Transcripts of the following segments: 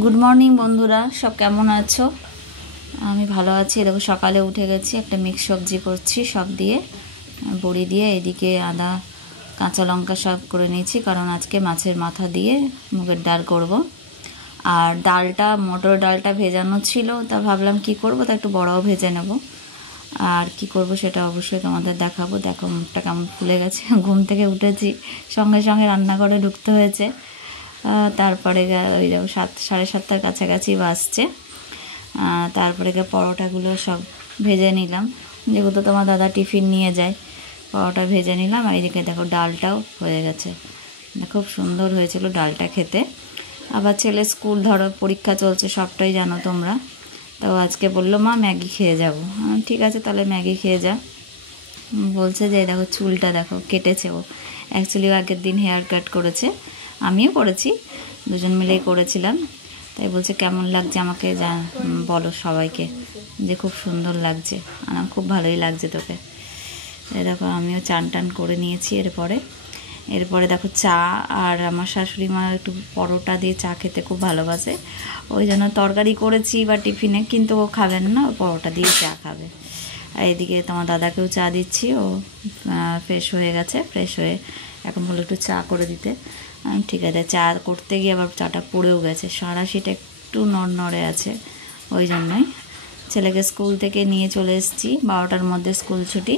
Good morning বন্ধুরা, সব কেমন আছো? আমি ভালো আছি। দেখো সকালে উঠে গেছি, একটা মিক্স সবজি করছি সব দিয়ে, বড়ি দিয়ে। এদিকে আদা কাঁচা লঙ্কা সব করে নিয়েছি, কারণ আজকে মাছের মাথা দিয়ে মুগের ডাল করব। আর ডালটা, মটর ডালটা ভেজানো ছিল, তা ভাবলাম কি করব, তা একটু বড়াও ভেজে নেব। আর কি করব সেটা অবশ্যই তোমাদের দেখাবো। দেখো মুখটা কেমন ফুলে গেছে, ঘুম থেকে উঠেছি সঙ্গে সঙ্গে রান্নাঘরে ঢুকতে হয়েছে। তারপরে ওই দেখো 7:30টার কাছাকাছি বাজছে। তারপরে পরোটাগুলো সব ভেজে নিলাম, যেগুলো তোমার দাদা টিফিন নিয়ে যায়। পরোটা ভেজে নিলাম, আর এদিকে দেখো ডালটাও হয়ে গেছে। খুব সুন্দর হয়েছিল ডালটা খেতে। আবার ছেলে স্কুল, ধরো পরীক্ষা চলছে, সবটাই জানো তোমরা। তো আজকে বললো মা ম্যাগি খেয়ে যাব। ঠিক আছে তাহলে ম্যাগি খেয়ে যা। বলছে যে দেখো চুলটা দেখো কেটেছে ও। অ্যাকচুয়ালি আগের দিন হেয়ার কাট করেছে, আমিও করেছি, দুজন মিলেই করেছিলাম। তাই বলছে কেমন লাগছে আমাকে বলো সবাইকে, যে খুব সুন্দর লাগছে। আমার খুব ভালোই লাগছে তোকে। দেখো আমিও চান টান করে নিয়েছি। এরপরে দেখো চা, আর আমার শাশুড়ি মা একটু পরোটা দিয়ে চা খেতে খুব ভালোবাসে, ওই জন্য তরকারি করেছি বা টিফিনে, কিন্তু ও খাবেন না, ও পরোটা দিয়ে চা খাবে। আর এদিকে তোমার দাদাকেও চা দিচ্ছি, ও ফ্রেশ হয়ে গেছে, ফ্রেশ হয়ে এখন বলে একটু চা করে দিতে। ঠিক আছে। চা করতে গিয়ে আবার চাটা পড়েও গেছে, সাঁড়াশিটা একটু নড়নড়ে আছে, ওই জন্যই। ছেলেকে স্কুল থেকে নিয়ে চলে এসেছি, 12টার মধ্যে স্কুল ছুটি।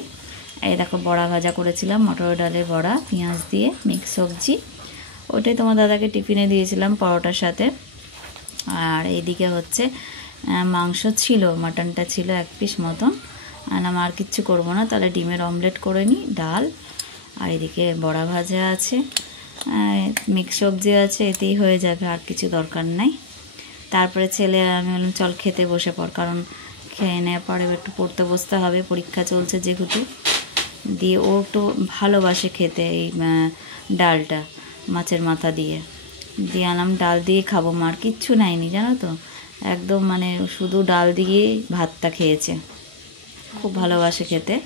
এই দেখো বড়া ভাজা করেছিলাম, মটর ডালের বড়া, পেঁয়াজ দিয়ে মিক্স সবজি, ওটাই তোমার দাদাকে টিফিনে দিয়েছিলাম পরোটার সাথে। আর এইদিকে হচ্ছে মাংস ছিল, মাটনটা ছিল 1 পিস মতন। আর কিচ্ছু করবো না, তাহলে ডিমের অমলেট করে নিই, ডাল, আর এদিকে বড়া ভাজা আছে, মিক্স সবজি আছে, এতেই হয়ে যাবে, আর কিছু দরকার নাই। তারপরে ছেলে, আমি বললাম চল খেতে বসে পড়, কারণ খেয়ে নেওয়ার পরে একটু পড়তে বসতে হবে, পরীক্ষা চলছে যেহেতু। দিয়ে ও একটু ভালোবাসে খেতে এই ডালটা মাছের মাথা দিয়ে আনলাম, ডাল দিয়ে খাবো। মার কিচ্ছু নেয়নি জানো তো, একদম মানে শুধু ডাল দিয়েই ভাতটা খেয়েছে, খুব ভালোবাসে খেতে।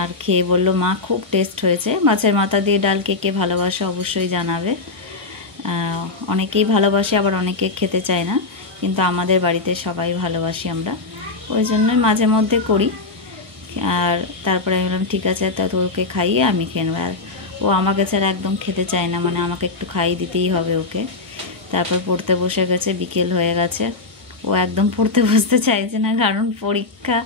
আর খেয়ে বলল মা খুব টেস্ট হয়েছে। মাছের মাথা দিয়ে ডাল কে কে ভালোবাসে অবশ্যই জানাবে। অনেকেই ভালোবাসে, আবার অনেকে খেতে চায় না, কিন্তু আমাদের বাড়িতে সবাই ভালোবাসি আমরা, ওই জন্যই মাঝে মধ্যে করি। আর তারপরে আমি বললাম ঠিক আছে, তা তোকে খাইয়ে আমি খেয়ে নেবো। আর ও আমাকে ছাড়া একদম খেতে চায় না, মানে আমাকে একটু খাইয়ে দিতেই হবে ওকে। তারপর পড়তে বসে গেছে, বিকেল হয়ে গেছে, ও একদম পড়তে বসতে চাইছে না, কারণ পরীক্ষা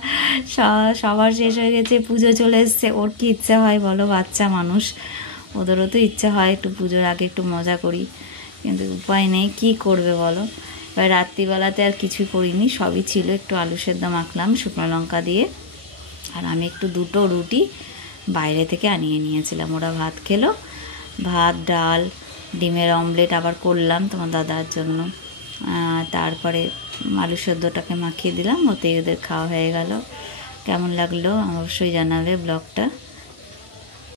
সবার শেষ হয়ে গেছে, পুজো চলে এসছে। ওর কি ইচ্ছা হয় বলো, বাচ্চা মানুষ, ওদেরও তো ইচ্ছা হয় একটু পুজোর আগে একটু মজা করি, কিন্তু উপায় নেই, কি করবে বলো। এবার রাত্রিবেলাতে আর কিছুই করিনি, সবই ছিল, একটু আলু সেদ্ধ মাখলাম শুকনো লঙ্কা দিয়ে, আর আমি একটু 2টো রুটি বাইরে থেকে আনিয়ে নিয়েছিলাম। ওরা ভাত খেলো, ভাত, ডাল, ডিমের অমলেট আবার করলাম তোমার দাদার জন্য। তারপরে আলু সেদ্ধটাকে মাখিয়ে দিলাম, ওতেই ওদের খাওয়া হয়ে গেল। কেমন লাগলো অবশ্যই জানাবে ব্লগটা।